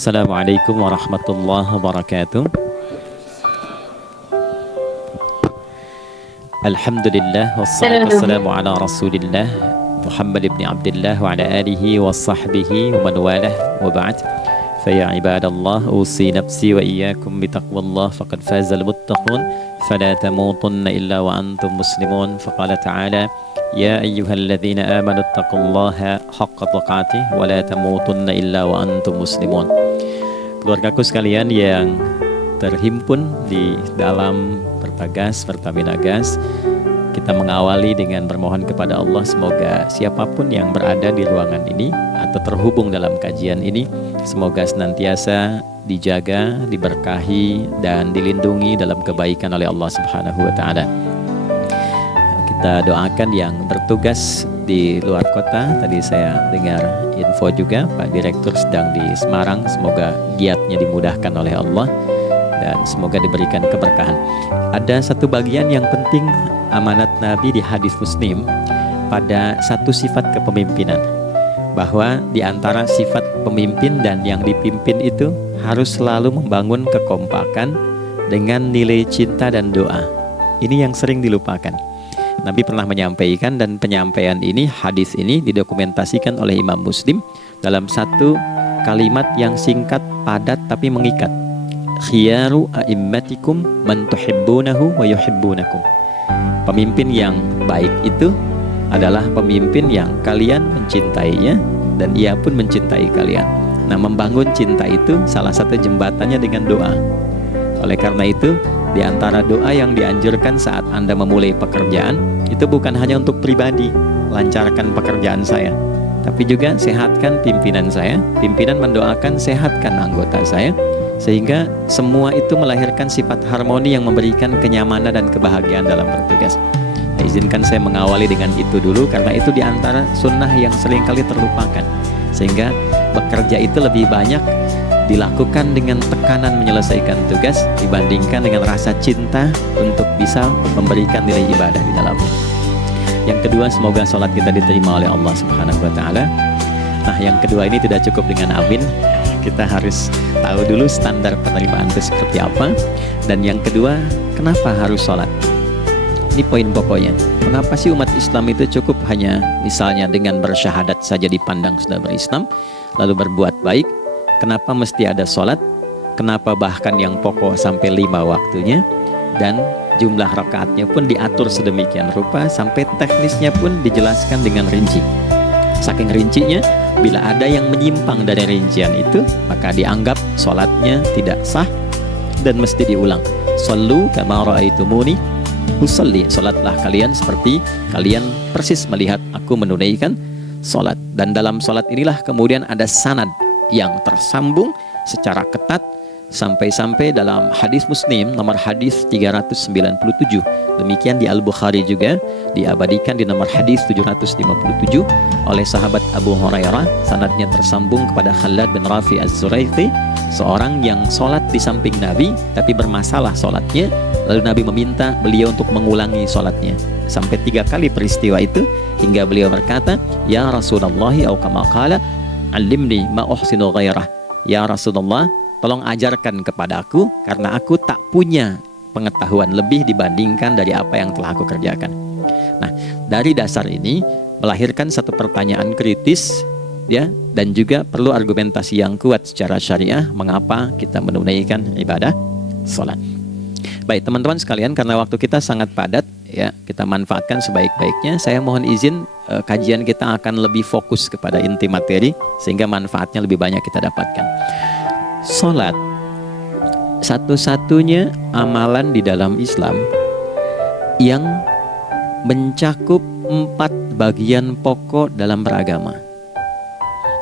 Assalamualaikum warahmatullahi wabarakatuh. Alhamdulillah wassalatu wassalamu ala rasulillah Muhammad ibn Abdullah wa ala alihi wa sahbihi wa man walah wa ba'd. Faya ibadallah usi nafsi wa iyyakum bitaqwallah faqad fazal muttaqun fala tamutunna illa wa antum muslimun. Faqala ta'ala ya ayyuhalladzina amanu taqullaha haqqa tuqatih wa la tamutunna illa wa antum muslimun. Keluargaku sekalian yang terhimpun di dalam Pertagas, Pertamina Gas, kita mengawali dengan bermohon kepada Allah semoga siapapun yang berada di ruangan ini atau terhubung dalam kajian ini, semoga senantiasa dijaga, diberkahi dan dilindungi dalam kebaikan oleh Allah Subhanahu wa taala. Kita doakan yang bertugas di luar kota. Tadi saya dengar info juga Pak Direktur sedang di Semarang. Semoga giatnya dimudahkan oleh Allah dan semoga diberikan keberkahan. Ada satu bagian yang penting amanat Nabi di hadis Muslim pada satu sifat kepemimpinan, bahwa di antara sifat pemimpin dan yang dipimpin itu harus selalu membangun kekompakan dengan nilai cinta dan doa. Ini yang sering dilupakan. Nabi pernah menyampaikan, dan penyampaian ini, hadis ini didokumentasikan oleh Imam Muslim dalam satu kalimat yang singkat, padat tapi mengikat. Khiyaru a'immatikum man tuhibbunahu wa yuhibbunakum. Pemimpin yang baik itu adalah pemimpin yang kalian mencintainya dan ia pun mencintai kalian. Nah, membangun cinta itu salah satu jembatannya dengan doa. Oleh karena itu, di antara doa yang dianjurkan saat Anda memulai pekerjaan, itu bukan hanya untuk pribadi, lancarkan pekerjaan saya, tapi juga sehatkan pimpinan saya. Pimpinan mendoakan sehatkan anggota saya, sehingga semua itu melahirkan sifat harmoni yang memberikan kenyamanan dan kebahagiaan dalam bertugas. Nah, izinkan saya mengawali dengan itu dulu, karena itu di antara sunnah yang seringkali terlupakan, sehingga bekerja itu lebih banyak dilakukan dengan tekanan menyelesaikan tugas dibandingkan dengan rasa cinta untuk bisa memberikan nilai ibadah di dalamnya. Yang kedua, semoga sholat kita diterima oleh Allah Subhanahu wa taala. Nah, yang kedua ini tidak cukup dengan amin. Kita harus tahu dulu standar penerimaan itu seperti apa. Dan yang kedua, kenapa harus sholat? Ini poin pokoknya. Mengapa sih umat Islam itu cukup hanya misalnya dengan bersyahadat saja dipandang sudah berislam, lalu berbuat baik? Kenapa mesti ada sholat? Kenapa bahkan yang pokok sampai 5 waktunya? Dan jumlah rakaatnya pun diatur sedemikian rupa, sampai teknisnya pun dijelaskan dengan rinci. Saking rincinya, bila ada yang menyimpang dari rincian itu, maka dianggap sholatnya tidak sah dan mesti diulang. Shallu kama ra'aitumuni usalli. Sholatlah kalian seperti kalian persis melihat aku menunaikan sholat. Dan dalam sholat inilah kemudian ada sanad yang tersambung secara ketat sampai-sampai dalam hadis Muslim nomor hadis 397. Demikian di Al-Bukhari juga diabadikan di nomor hadis 757 oleh sahabat Abu Hurairah. Sanadnya tersambung kepada Khalad bin Rafi Az-Zuraiqi, seorang yang sholat di samping Nabi tapi bermasalah sholatnya. Lalu Nabi meminta beliau untuk mengulangi sholatnya sampai 3 kali peristiwa itu, hingga beliau berkata, ya Rasulullah au kama qala alimni ma uhsinu ghairah. Ya Rasulullah, tolong ajarkan kepadaku, karena aku tak punya pengetahuan lebih dibandingkan dari apa yang telah aku kerjakan. Nah, dari dasar ini melahirkan satu pertanyaan kritis, ya, dan juga perlu argumentasi yang kuat secara syariah mengapa kita menunaikan ibadah sholat. Baik teman-teman sekalian, karena waktu kita sangat padat, ya, kita manfaatkan sebaik-baiknya. Saya mohon izin, kajian kita akan lebih fokus kepada inti materi sehingga manfaatnya lebih banyak kita dapatkan. Salat satu-satunya amalan di dalam Islam yang mencakup 4 bagian pokok dalam beragama.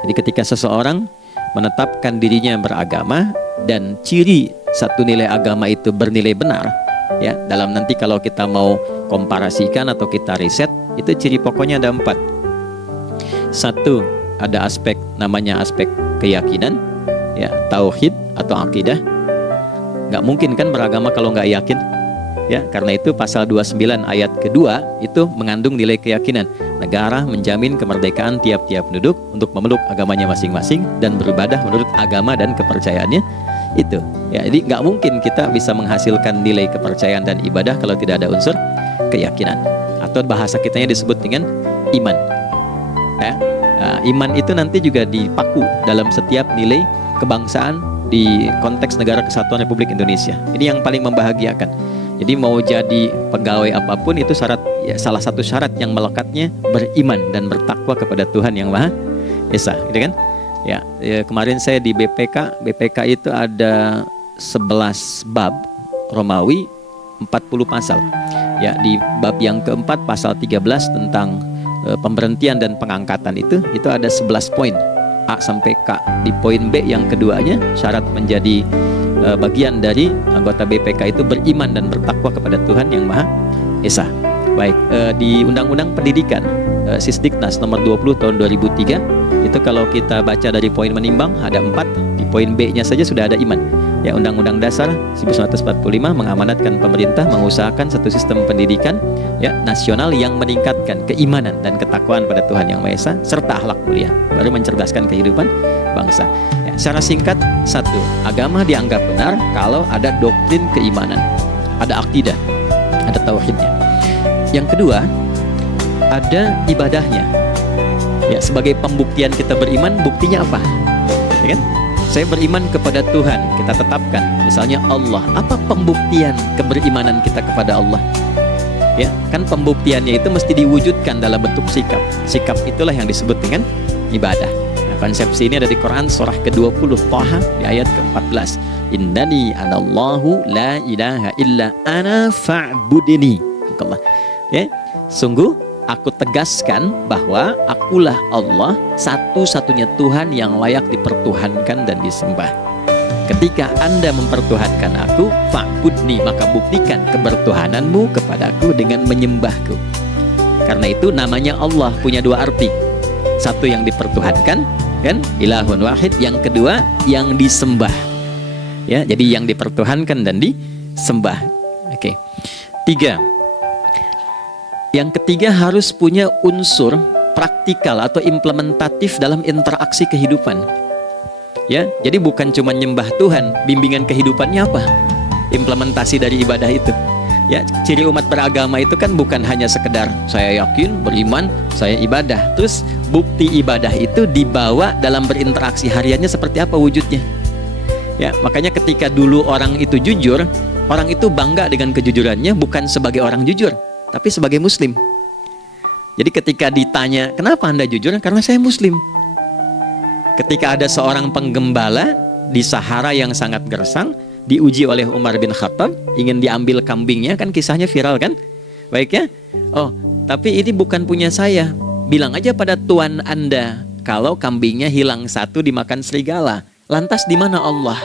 Jadi ketika seseorang menetapkan dirinya beragama dan ciri satu nilai agama itu bernilai benar, ya, dalam nanti kalau kita mau komparasikan atau kita riset, itu ciri pokoknya ada 4. Satu, ada aspek namanya aspek keyakinan, ya, tauhid atau akidah. Nggak mungkin kan beragama kalau nggak yakin, Ya, karena itu pasal 29 ayat kedua itu mengandung nilai keyakinan. Negara menjamin kemerdekaan tiap-tiap penduduk untuk memeluk agamanya masing-masing dan beribadah menurut agama dan kepercayaannya itu. Ya, jadi nggak mungkin kita bisa menghasilkan nilai kepercayaan dan ibadah kalau tidak ada unsur keyakinan. Atau bahasa kitanya disebut dengan iman. Ya, iman itu nanti juga dipaku dalam setiap nilai kebangsaan di konteks Negara Kesatuan Republik Indonesia. Ini yang paling membahagiakan. Jadi mau jadi pegawai apapun itu syarat, ya, salah satu syarat yang melekatnya beriman dan bertakwa kepada Tuhan Yang Maha Esa, gitu kan? Ya, kemarin saya di BPK itu ada 11 bab Romawi, 40 pasal. Ya, di bab yang keempat pasal 13 tentang pemberhentian dan pengangkatan itu ada 11 poin A sampai K. Di poin B yang keduanya syarat menjadi bagian dari anggota BPK itu beriman dan bertakwa kepada Tuhan Yang Maha Esa. Baik, di Undang-Undang Pendidikan Sisdiknas nomor 20 tahun 2003 itu kalau kita baca dari poin menimbang ada 4, di poin B-nya saja sudah ada iman. Ya, Undang-Undang Dasar 1945 mengamanatkan pemerintah mengusahakan satu sistem pendidikan ya nasional yang meningkatkan keimanan dan ketakwaan pada Tuhan Yang Maha Esa serta akhlak mulia, baru mencerdaskan kehidupan bangsa. Ya, secara singkat, satu, agama dianggap benar kalau ada doktrin keimanan, ada akidah, ada tauhidnya. Yang kedua, ada ibadahnya. Ya, sebagai pembuktian kita beriman, buktinya apa? Ya kan? Saya beriman kepada Tuhan, kita tetapkan misalnya Allah. Apa pembuktian keberimanan kita kepada Allah? Ya, kan pembuktiannya itu mesti diwujudkan dalam bentuk sikap. Sikap itulah yang disebut dengan ibadah. Nah, konsepsi ini ada di Quran surah ke-20 Thaha di ayat ke-14. Innani anallahu la ilaha illa ana fa'budini. Ya, sungguh aku tegaskan bahwa akulah Allah, satu-satunya Tuhan yang layak dipertuhankan dan disembah. Ketika Anda mempertuhankan aku, fa'budni, maka buktikan kebertuhananmu kepadaku dengan menyembahku. Karena itu namanya Allah punya dua arti. Satu yang dipertuhankan, kan? Ilahun wahid. Yang kedua yang disembah. Ya, jadi yang dipertuhankan dan disembah. Oke. 3. Yang ketiga harus punya unsur praktikal atau implementatif dalam interaksi kehidupan. Ya, jadi bukan cuma nyembah Tuhan, bimbingan kehidupannya apa? Implementasi dari ibadah itu. Ya, ciri umat beragama itu kan bukan hanya sekedar saya yakin, beriman, saya ibadah. Terus bukti ibadah itu dibawa dalam berinteraksi hariannya seperti apa wujudnya. Ya, makanya ketika dulu orang itu jujur, orang itu bangga dengan kejujurannya bukan sebagai orang jujur, tapi sebagai muslim. Jadi ketika ditanya, kenapa Anda jujur? Karena saya muslim. Ketika ada seorang penggembala di Sahara yang sangat gersang, diuji oleh Umar bin Khattab, ingin diambil kambingnya, kan kisahnya viral kan? Baik ya? Oh, tapi ini bukan punya saya. Bilang aja pada tuan Anda, kalau kambingnya hilang satu dimakan serigala. Lantas di mana Allah?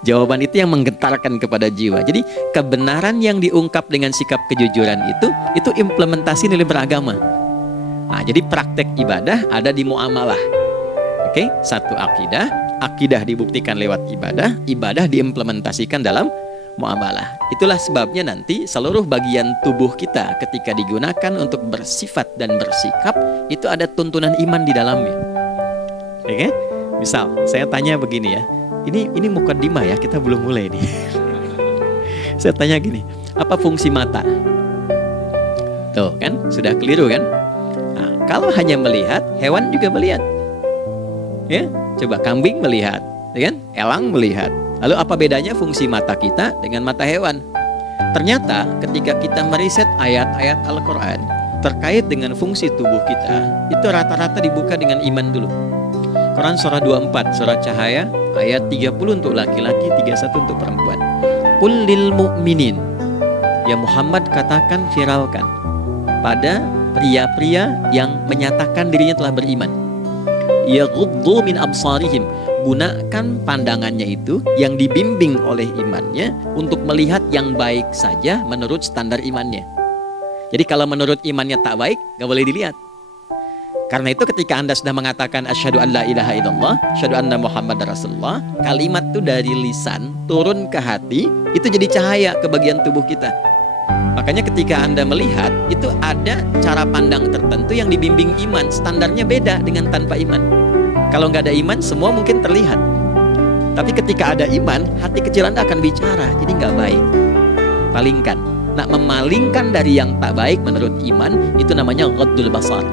Jawaban itu yang menggetarkan kepada jiwa. Jadi kebenaran yang diungkap dengan sikap kejujuran itu implementasi nilai beragama. Nah, jadi praktek ibadah ada di muamalah. Oke, satu akidah dibuktikan lewat ibadah, ibadah diimplementasikan dalam muamalah. Itulah sebabnya nanti seluruh bagian tubuh kita ketika digunakan untuk bersifat dan bersikap itu ada tuntunan iman di dalamnya. Oke? Misal saya tanya begini ya. Ini mukaddimah ya, kita belum mulai nih. Saya tanya gini, apa fungsi mata? Tuh kan, sudah keliru kan? Nah, kalau hanya melihat, hewan juga melihat. Ya, coba kambing melihat, ya kan? Elang melihat. Lalu apa bedanya fungsi mata kita dengan mata hewan? Ternyata ketika kita meriset ayat-ayat Al-Quran terkait dengan fungsi tubuh kita, itu rata-rata dibuka dengan iman dulu. Quran surah 24, surah Cahaya, ayat 30 untuk laki-laki, 31 untuk perempuan. Qul lil mu'minin, ya Muhammad katakan, viralkan pada pria-pria yang menyatakan dirinya telah beriman. Yaghuddu min absarihim, gunakan pandangannya itu yang dibimbing oleh imannya untuk melihat yang baik saja menurut standar imannya. Jadi kalau menurut imannya tak baik, gak boleh dilihat. Karena itu ketika Anda sudah mengatakan asyhadu an la ilaha illallah, asyhadu anna Muhammadar Rasulullah, kalimat itu dari lisan turun ke hati, itu jadi cahaya ke bagian tubuh kita. Makanya ketika Anda melihat, itu ada cara pandang tertentu yang dibimbing iman. Standarnya beda dengan tanpa iman. Kalau nggak ada iman, semua mungkin terlihat. Tapi ketika ada iman, hati kecil Anda akan bicara, ini nggak baik. Palingkan. Nah, memalingkan dari yang tak baik menurut iman, itu namanya ghaddul basar.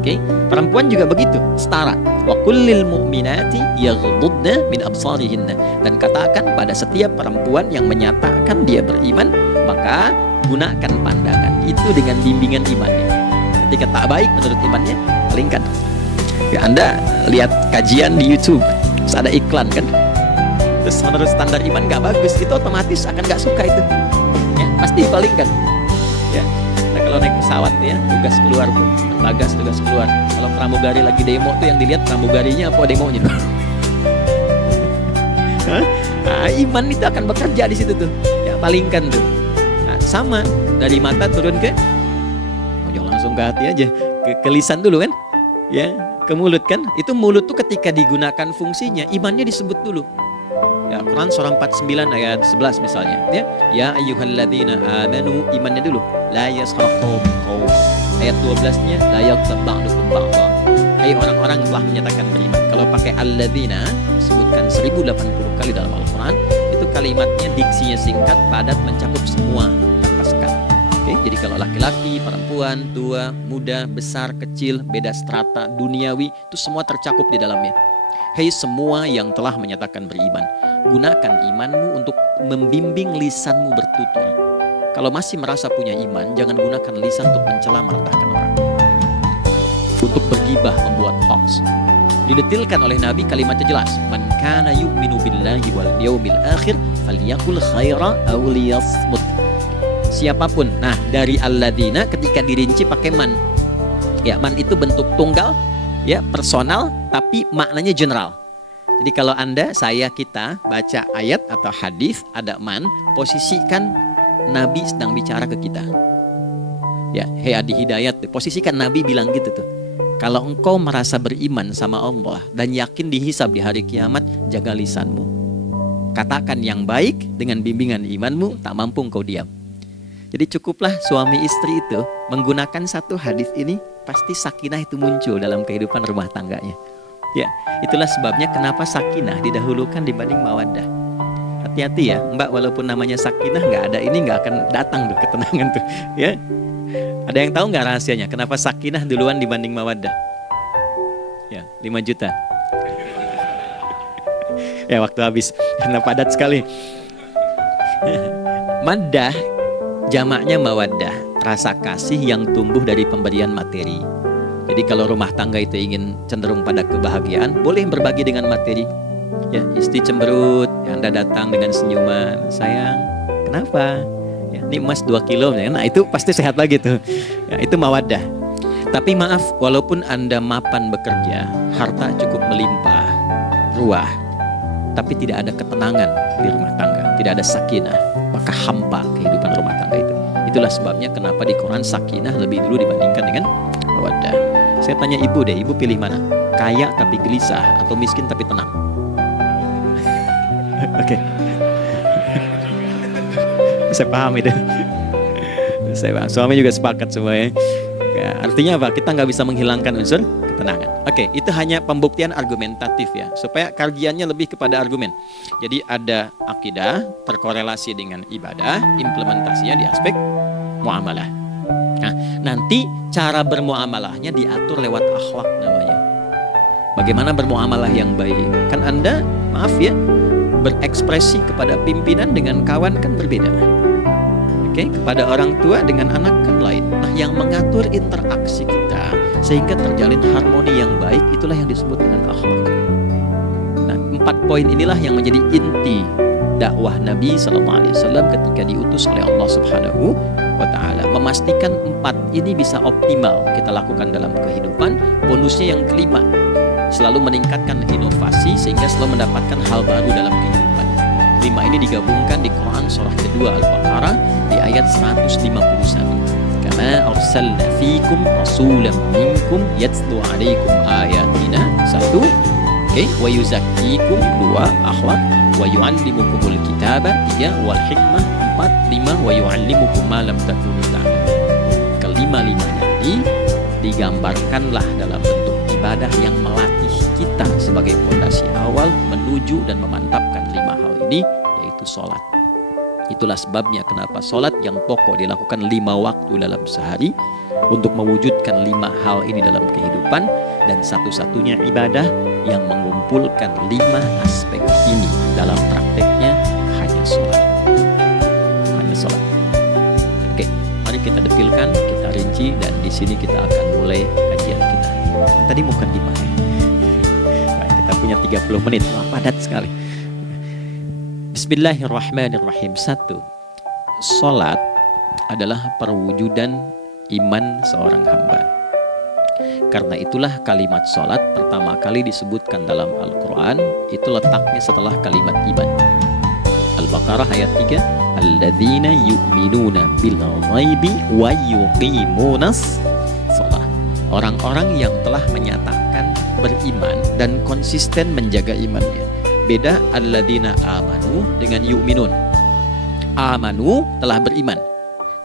Oke, perempuan juga begitu, setara. Wa kullil mu'minati yaghdudna min absarihinna. Dan katakan pada setiap perempuan yang menyatakan dia beriman, maka gunakan pandangan itu dengan bimbingan imannya. Ketika tak baik menurut imannya, palingkan. Ya, Anda lihat kajian di YouTube, terus ada iklan kan, terus menurut standar iman nggak bagus, itu otomatis akan nggak suka itu. Ya, pasti palingkan. Ya. Nah, kalau naik pesawat ya, tugas keluar tuh, bagas tugas keluar. Kalau pramugari lagi demo tuh yang dilihat pramugarinya apa demonya. Nah, iman itu akan bekerja di situ tuh. Ya, palingkan tuh. Nah, sama dari mata turun ke, jangan langsung ke hati aja, ke lisan dulu kan, ya, ke mulut kan. Itu mulut tuh ketika digunakan fungsinya, imannya disebut dulu. Ya, Quran surah 49 ayat 11 misalnya, ya ayyuhalladzina amanu, imannya dulu, la yaskhar qawm. Ayat 12-nya la yaghtab ba'dukum ba'dha. Hai orang-orang telah menyatakan beriman. Kalau pakai alladzina disebutkan 1080 kali dalam Al-Qur'an, itu kalimatnya diksinya singkat, padat, mencakup semua tanpa sekat. Oke, jadi kalau laki-laki, perempuan, tua, muda, besar, kecil, beda strata duniawi, itu semua tercakup di dalamnya. Hei semua yang telah menyatakan beriman, gunakan imanmu untuk membimbing lisanmu bertutur. Kalau masih merasa punya iman, jangan gunakan lisan untuk mencela merendahkan orang, untuk bergibah, membuat hoax. Didetilkan oleh Nabi, kalimatnya jelas, man kana yu'minu billahi wal yawmil akhir falyaqul khaira aw liyasmut. Siapapun. Nah, dari alladzina ketika dirinci pakai man. Ya, man itu bentuk tunggal, ya, personal, tapi maknanya general. Jadi kalau Anda, saya, kita baca ayat atau hadis ada man, posisikan Nabi sedang bicara ke kita. Ya, hei adi hidayat, posisikan Nabi bilang gitu tuh. Kalau engkau merasa beriman sama Allah dan yakin dihisab di hari kiamat, jaga lisanmu. Katakan yang baik dengan bimbingan imanmu, tak mampu engkau diam. Jadi cukuplah suami istri itu menggunakan satu hadis ini, pasti sakinah itu muncul dalam kehidupan rumah tangganya. Ya, itulah sebabnya kenapa sakinah didahulukan dibanding mawaddah. Hati-hati ya, Mbak, walaupun namanya sakinah nggak ada ini nggak akan datang tuh ketenangan tuh. Ya, ada yang tahu nggak rahasianya? Kenapa sakinah duluan dibanding mawaddah? Ya, 5 juta. Ya, waktu habis karena padat sekali. Maddah jamaknya mawaddah, rasa kasih yang tumbuh dari pemberian materi. Jadi kalau rumah tangga itu ingin cenderung pada kebahagiaan, boleh berbagi dengan materi. Ya, istri cemberut, ya, Anda datang dengan senyuman, sayang, kenapa? Ya, ini emas 2 kilo, ya. Nah itu pasti sehat lagi tuh. Ya, itu mawaddah. Tapi maaf, walaupun Anda mapan bekerja, harta cukup melimpah, ruah, tapi tidak ada ketenangan di rumah tangga, tidak ada sakinah, maka hampa kehidupan rumah tangga itu. Itulah sebabnya kenapa di Quran sakinah lebih dulu dibandingkan dengan mawaddah. Saya tanya ibu deh, ibu pilih mana? Kaya tapi gelisah atau miskin tapi tenang? Oke. Saya paham itu. Saya paham. Suami juga sepakat semuanya. Ya, artinya apa? Kita nggak bisa menghilangkan unsur ketenangan. Oke, itu hanya pembuktian argumentatif ya, supaya kajiannya lebih kepada argumen. Jadi ada akidah terkorelasi dengan ibadah, implementasinya di aspek muamalah. Nah, nanti cara bermuamalahnya diatur lewat akhlak namanya. Bagaimana bermuamalah yang baik? Kan Anda, maaf ya, berekspresi kepada pimpinan dengan kawan kan berbeda. Oke, kepada orang tua dengan anak kan lain. Nah, yang mengatur interaksi kita sehingga terjalin harmoni yang baik, itulah yang disebut dengan akhlak. Nah, 4 poin inilah yang menjadi inti dakwah Nabi SAW ketika diutus oleh Allah Subhanahu wa Ta'ala. Memastikan 4 ini bisa optimal kita lakukan dalam kehidupan. Bonusnya yang kelima, selalu meningkatkan inovasi sehingga selalu mendapatkan hal baru dalam kehidupan. 5 ini digabungkan di Quran surah kedua Al-Baqarah di ayat 151. Karena kama arsalna fikum rasulan minkum yatlu alaikum ayatina. 1. Oke, wa yuzakkikum. 2. Akhlak. Wa yu'allimukumul kitaba. 3. Wal hikmah. 4. 5. Wa yu'allimukum ma lam takunu ta'lamun. Kelima-limanya ini digambarkanlah dalam bentuk ibadah yang melatih kita sebagai fondasi awal menuju dan memantapkan 5 hal ini, yaitu sholat. Itulah sebabnya kenapa sholat yang pokok dilakukan 5 waktu dalam sehari untuk mewujudkan 5 hal ini dalam kehidupan, dan satu-satunya ibadah yang mengumpulkan 5 aspek ini dalam prakteknya hanya sholat. Hanya sholat. Oke, mari kita detilkan, kita rinci, dan di sini kita akan mulai kajian kita. Tadi mukadimah ya. Baik, kita punya 30 menit, wah padat sekali. Bismillahirrahmanirrahim. 1. Salat adalah perwujudan iman seorang hamba. Karena itulah kalimat salat pertama kali disebutkan dalam Al-Quran, itu letaknya setelah kalimat iman. Al-Baqarah ayat 3, alladzina yu'minuna bil ghaibi wa yuqimunas shalah. Orang-orang yang telah menyatakan beriman dan konsisten menjaga imannya. Beda alladzina amanu dengan yu'minun. Amanu telah beriman,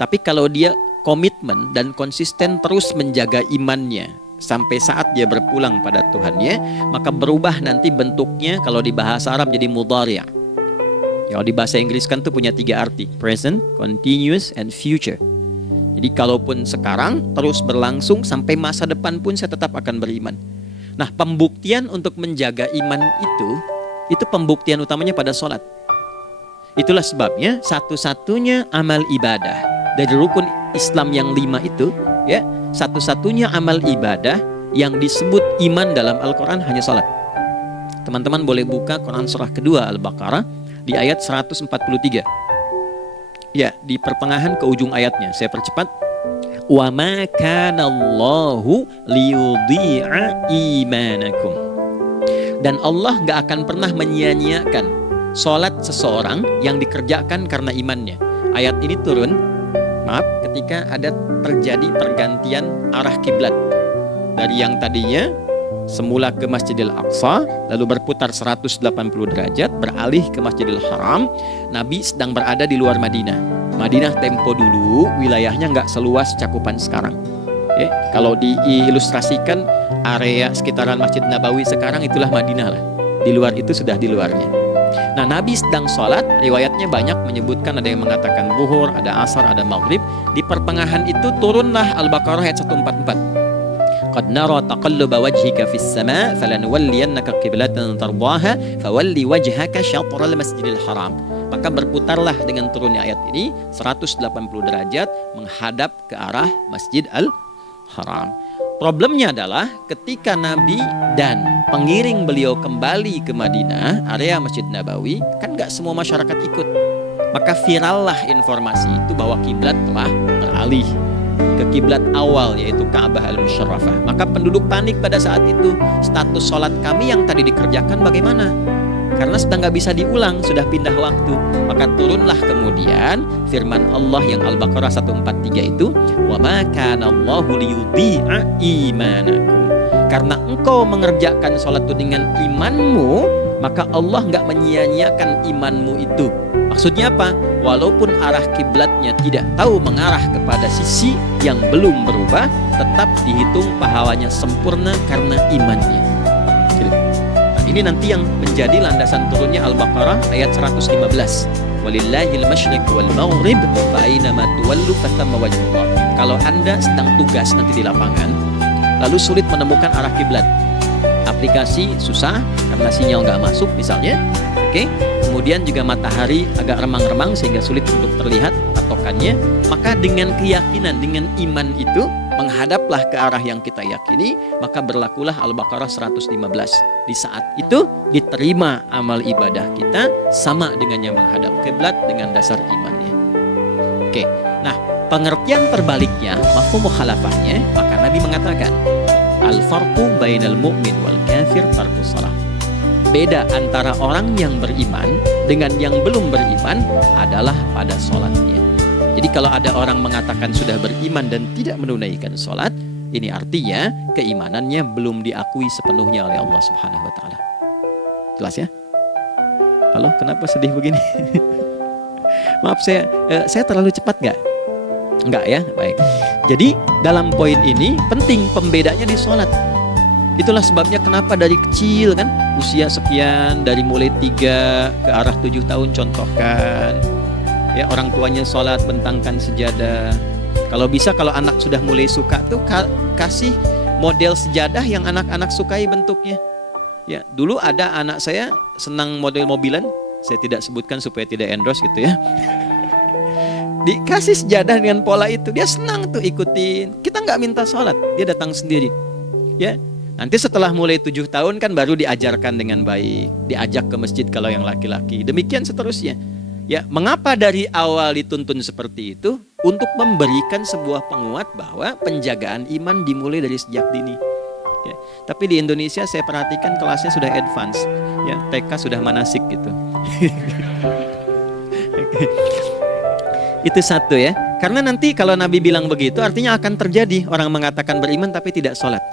tapi kalau dia komitmen dan konsisten terus menjaga imannya sampai saat dia berpulang pada Tuhannya, maka berubah nanti bentuknya. Kalau di bahasa Arab jadi mudhari'. Kalau di bahasa Inggris kan tuh punya 3 arti, present, continuous, and future. Jadi kalaupun sekarang terus berlangsung sampai masa depan pun saya tetap akan beriman. Nah, pembuktian untuk menjaga iman itu pembuktian utamanya pada sholat. Itulah sebabnya satu-satunya amal ibadah dari rukun Islam yang 5 itu, ya, satu-satunya amal ibadah yang disebut iman dalam Al-Quran hanya sholat. Teman-teman boleh buka Quran surah kedua Al-Baqarah di ayat 143. Ya, di pertengahan ke ujung ayatnya, saya percepat. Wa ma kana Allahu liyudhi'a imanakum. Dan Allah gak akan pernah menyia-nyiakan sholat seseorang yang dikerjakan karena imannya. Ayat ini turun, ketika ada terjadi pergantian arah kiblat. Dari yang tadinya semula ke Masjidil Aqsa, lalu berputar 180 derajat, beralih ke Masjidil Haram. Nabi sedang berada di luar Madinah. Madinah tempo dulu, wilayahnya gak seluas cakupan sekarang. Kalau diilustrasikan area sekitaran Masjid Nabawi sekarang, itulah Madinah lah. Di luar itu sudah di luarnya. Nah, Nabi sedang sholat, riwayatnya banyak menyebutkan, ada yang mengatakan zuhur, ada asar, ada maghrib. Di pertengahan itu turunlah Al-Baqarah ayat 144. Qad nara taqalluba wajhika fis sama' falanuwalliyannaka qiblatan tardaha fawalli wajhaka syatral masjidil haram. Maka berputarlah dengan turunnya ayat ini 180 derajat menghadap ke arah Masjid Al-Haram. Problemnya adalah ketika Nabi dan pengiring beliau kembali ke Madinah, area Masjid Nabawi, kan gak semua masyarakat ikut. Maka virallah informasi itu bahwa kiblat telah beralih ke kiblat awal, yaitu Ka'bah Al-Musyarrafah. Maka penduduk panik pada saat itu. Status sholat kami yang tadi dikerjakan bagaimana? Karena sudah nggak bisa diulang, sudah pindah waktu. Maka turunlah kemudian firman Allah yang Al-Baqarah 143 itu, wa ma kana Allahu liyudhi'a imanakum. Karena engkau mengerjakan sholat itu dengan imanmu, maka Allah nggak menyia-nyiakan imanmu itu. Maksudnya apa? Walaupun arah kiblatnya tidak tahu mengarah kepada sisi yang belum berubah, tetap dihitung pahalanya sempurna karena imannya. Ini nanti yang menjadi landasan turunnya Al-Baqarah ayat 115. Walillahil masyriq wal maghrib fa aina ma tuwallu fathamma wajhullah. Kalau Anda sedang tugas nanti di lapangan, lalu sulit menemukan arah kiblat, aplikasi susah karena sinyal nggak masuk misalnya, oke? Kemudian juga matahari agak remang-remang sehingga sulit untuk terlihat patokannya, maka dengan keyakinan, dengan iman itu, menghadaplah ke arah yang kita yakini, maka berlakulah Al-Baqarah 115. Di saat itu diterima amal ibadah kita sama dengan yang menghadap kiblat dengan dasar imannya. Oke, nah pengertian terbaliknya, mafhum mukhalafahnya, maka Nabi mengatakan al-farqu bainal mu'min wal kafir tarkus shalah. Beda antara orang yang beriman dengan yang belum beriman adalah pada sholatnya. Jadi kalau ada orang mengatakan sudah beriman dan tidak menunaikan sholat, ini artinya keimanannya belum diakui sepenuhnya oleh Allah Subhanahu wa Ta'ala. Jelas ya? Halo, kenapa sedih begini? Maaf, saya terlalu cepat nggak? Nggak ya? Baik. Jadi dalam poin ini penting pembedanya di sholat. Itulah sebabnya kenapa dari kecil kan, usia sekian, dari mulai 3 ke arah 7 tahun contohkan. Ya, orang tuanya sholat, bentangkan sejadah. Kalau bisa, kalau anak sudah mulai suka tuh kasih model sejadah yang anak-anak sukai bentuknya. Ya, dulu ada anak saya senang model mobilan, saya tidak sebutkan supaya tidak endorse gitu ya. Dikasih sejadah dengan pola itu, dia senang tuh ikutin. Kita nggak minta sholat, dia datang sendiri. Ya, nanti setelah mulai 7 tahun kan baru diajarkan dengan baik, diajak ke masjid kalau yang laki-laki. Demikian seterusnya. Ya, mengapa dari awal dituntun seperti itu? Untuk memberikan sebuah penguat bahwa penjagaan iman dimulai dari sejak dini. Ya, tapi di Indonesia saya perhatikan kelasnya sudah advance, ya TK sudah manasik gitu. Itu satu ya. Karena nanti kalau Nabi bilang begitu, artinya akan terjadi orang mengatakan beriman tapi tidak sholat.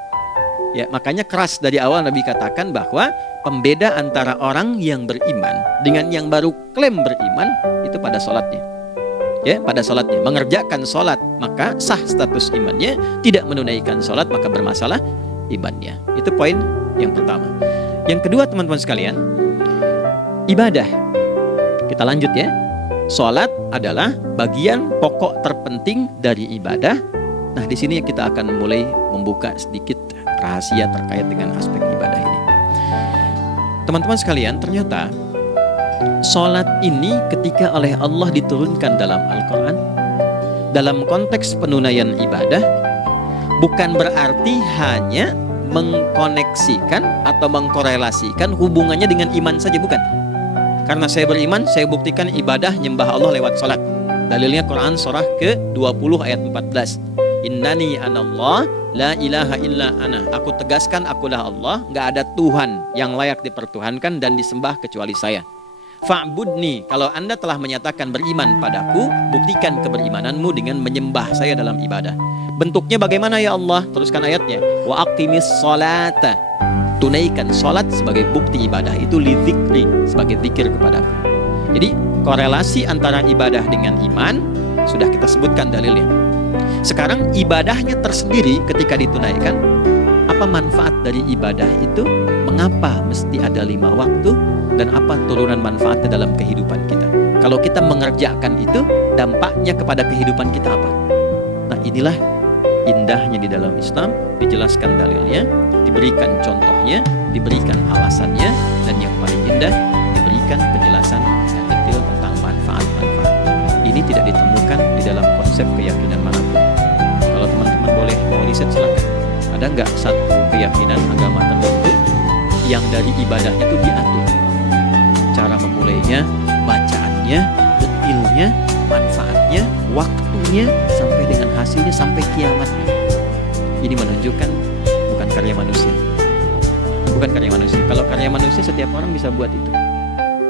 Ya, makanya keras dari awal Nabi katakan bahwa pembeda antara orang yang beriman dengan yang baru klaim beriman itu pada sholatnya. Ya, pada sholatnya mengerjakan sholat maka sah status imannya, tidak menunaikan sholat maka bermasalah imannya. Itu poin yang pertama. Yang kedua teman-teman sekalian, ibadah. Kita lanjut ya. Sholat adalah bagian pokok terpenting dari ibadah. Nah, di sini kita akan mulai membuka sedikit rahasia terkait dengan aspek ibadah ini. Teman-teman sekalian, ternyata sholat ini ketika oleh Allah diturunkan dalam Al-Quran, dalam konteks penunaian ibadah, bukan berarti hanya mengkoneksikan atau mengkorelasikan hubungannya dengan iman saja, bukan. Karena saya beriman, saya buktikan ibadah nyembah Allah lewat sholat. Dalilnya Quran surah ke-20 ayat 14. Innani anallah la ilaha illa ana. Aku tegaskan akulah Allah, nggak ada Tuhan yang layak dipertuhankan dan disembah kecuali saya. Fa'budni, kalau Anda telah menyatakan beriman padaku, buktikan keberimananmu dengan menyembah saya dalam ibadah. Bentuknya bagaimana ya Allah? Teruskan ayatnya. Wa aqimis sholata. Tunaikan sholat sebagai bukti ibadah itu lidzikri, sebagai zikir kepadaku. Jadi korelasi antara ibadah dengan iman sudah kita sebutkan dalilnya. Sekarang ibadahnya tersendiri ketika ditunaikan, apa manfaat dari ibadah itu? Mengapa mesti ada 5 waktu? Dan apa turunan manfaatnya dalam kehidupan kita? Kalau kita mengerjakan itu, dampaknya kepada kehidupan kita apa? Nah, inilah indahnya di dalam Islam, dijelaskan dalilnya, diberikan contohnya, diberikan alasannya, dan yang paling indah, diberikan penjelasan yang detail tentang manfaat-manfaat. Ini tidak ditemukan di dalam konsep keyakinan manapun. Kalau teman-teman boleh mau riset silakan. Ada nggak satu keyakinan agama tertentu yang dari ibadahnya itu diatur? Cara memulainya, bacaannya, detailnya, manfaatnya, waktunya, sampai dengan hasilnya, sampai kiamatnya. Ini menunjukkan bukan karya manusia. Bukan karya manusia. Kalau karya manusia setiap orang bisa buat itu.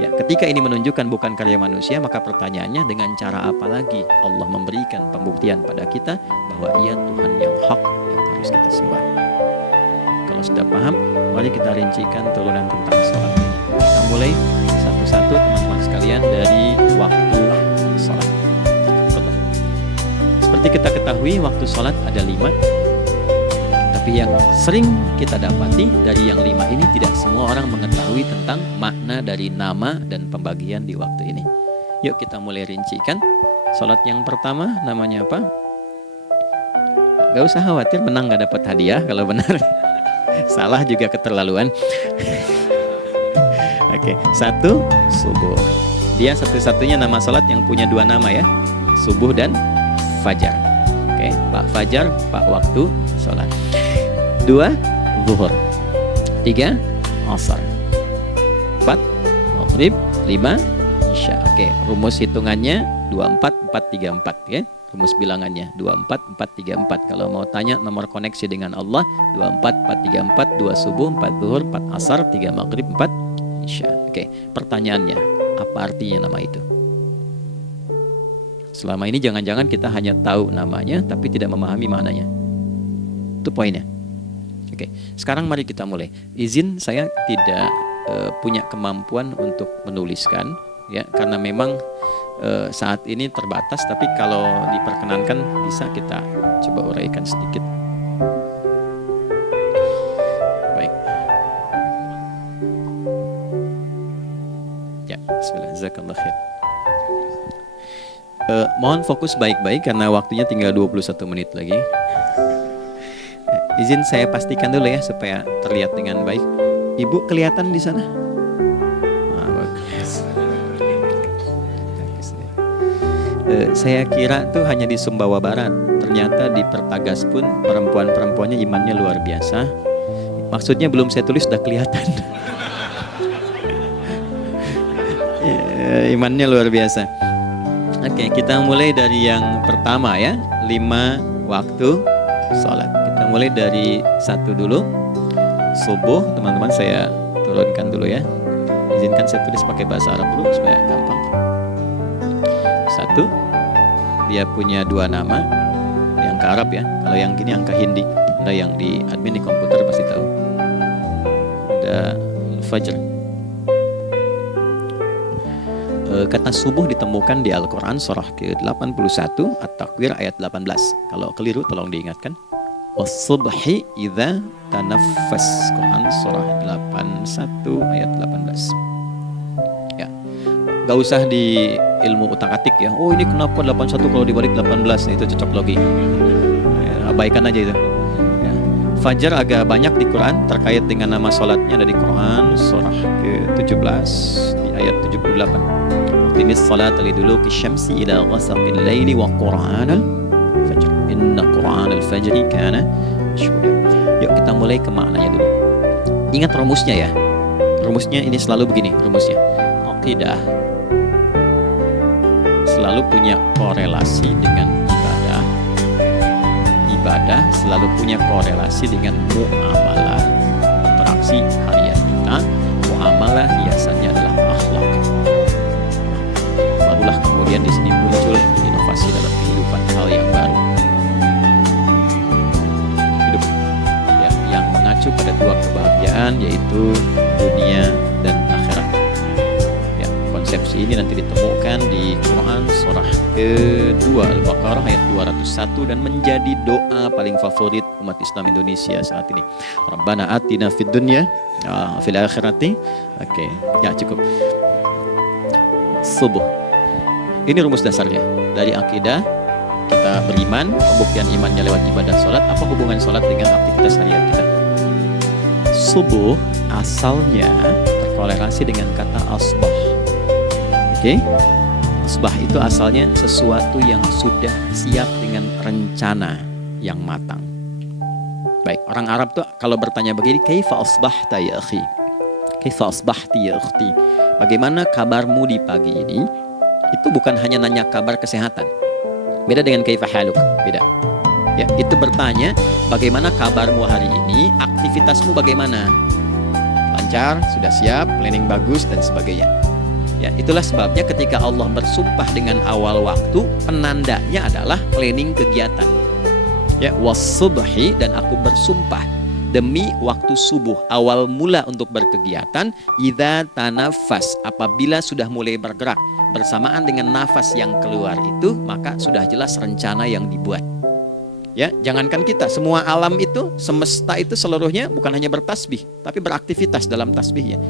Ya, ketika ini menunjukkan bukan karya manusia, maka pertanyaannya dengan cara apa lagi Allah memberikan pembuktian pada kita bahwa Ia Tuhan yang hak yang harus kita sembah. Kalau sudah paham, mari kita rincikan turunan tentang sholat. Kita mulai satu-satu teman-teman sekalian dari waktu sholat. Seperti kita ketahui waktu sholat ada 5. Tapi yang sering kita dapati dari yang 5 ini tidak semua orang mengetahui tentang makna dari nama dan pembagian di waktu ini. Yuk kita mulai rincikan. Sholat yang pertama namanya apa? Gak usah khawatir menang gak dapat hadiah kalau benar. Salah juga keterlaluan. Oke, 1 subuh. Dia satu-satunya nama sholat yang punya 2 nama ya, subuh dan fajar. Oke, Pak Fajar, Pak waktu sholat. 2 zuhur. 3 asar. 4 maghrib. 5 isya. Oke, rumus hitungannya 24 4 3 4 ya. Rumus bilangannya 24 4 3 4. Kalau mau tanya nomor koneksi dengan Allah 24 4 3 4, 2 subuh, 4 zuhur, 4 asar, 3 maghrib, 4 isya. Oke, pertanyaannya apa artinya nama itu? Selama ini jangan-jangan kita hanya tahu namanya tapi tidak memahami maknanya. Itu poinnya. Oke, sekarang mari kita mulai. Izin saya tidak punya kemampuan untuk menuliskan, ya, karena memang saat ini terbatas. Tapi kalau diperkenankan bisa kita coba uraikan sedikit. Baik. Ya, bismillah, jazakallah khair. Mohon fokus baik-baik karena waktunya tinggal 21 menit lagi. Izin saya pastikan dulu ya supaya terlihat dengan baik. Ibu kelihatan di sana? Bagus. Saya kira tuh hanya di Sumbawa Barat. Ternyata di Pertagas pun perempuan-perempuannya imannya luar biasa. Maksudnya belum saya tulis sudah kelihatan. Imannya luar biasa. Oke, kita mulai dari yang pertama ya, 5 waktu sholat. Kita mulai dari 1 dulu. Subuh, teman-teman saya turunkan dulu ya. Izinkan saya tulis pakai bahasa Arab dulu supaya gampang. 1, dia punya 2 nama, yang ke Arab ya. Kalau yang gini angka Hindi. Anda yang di admin di komputer pasti tahu. Ada Fajr. Kata subuh ditemukan di Al-Quran surah ke-81 At-Takwir ayat 18. Kalau keliru tolong diingatkan. Was-subhi idza tanaffas, Quran surah 81 ayat 18. Ya. Gak usah di ilmu utak-atik ya. Oh ini kenapa 81 kalau dibalik 18, itu cocok logi. Ya, abaikan aja itu. Ya. Fajar agak banyak di Quran terkait dengan nama sholatnya ada di Quran surah ke-17 di ayat 78. Ini salat liduluki syamsi ila ghasaqil laili wa Qur'anal fajr. Inna Qur'anal fajri kana mashhuda. Yuk kita mulai ke maknanya dulu. Ingat rumusnya ya. Rumusnya ini selalu begini rumusnya. Aqidah selalu punya korelasi dengan ibadah. Ibadah selalu punya korelasi dengan muamalah, interaksi harian kita. Muamalah hiasannya adalah akhlak. Barulah kemudian di sini muncul inovasi dalam kehidupan, hal yang baru. Hidup ya, yang mengacu pada 2 kebahagiaan yaitu dunia dan akhirat. Ya, konsepsi ini nanti ditemukan di Quran surah ke-2 Al-Baqarah ayat 201 dan menjadi doa paling favorit umat Islam Indonesia saat ini. Rabbana atina fid dunya fil akhirati. Oke, ya cukup. Subuh. Ini rumus dasarnya. Dari akidah kita beriman, pembuktian imannya lewat ibadah sholat. Apa hubungan sholat dengan aktivitas harian kita? Subuh asalnya terkorelasi dengan kata asbah. Oke? Asbah itu asalnya sesuatu yang sudah siap dengan rencana yang matang. Baik, orang Arab tuh kalau bertanya begini, kaifa asbahta ya akhi? Kaifa asbahti ya ukhti? Bagaimana kabarmu di pagi ini? Itu bukan hanya nanya kabar kesehatan. Beda dengan kaifa haluk, beda. Ya, itu bertanya bagaimana kabarmu hari ini, aktivitasmu bagaimana? Lancar, sudah siap, planning bagus dan sebagainya. Ya, itulah sebabnya ketika Allah bersumpah dengan awal waktu, penandanya adalah planning kegiatan. Ya, was-subhi, dan aku bersumpah demi waktu subuh, awal mula untuk berkegiatan, idza tanafas, apabila sudah mulai bergerak. Bersamaan dengan nafas yang keluar itu, maka sudah jelas rencana yang dibuat. Ya, jangankan kita, semua alam itu, semesta itu seluruhnya bukan hanya bertasbih, tapi beraktivitas dalam tasbihnya.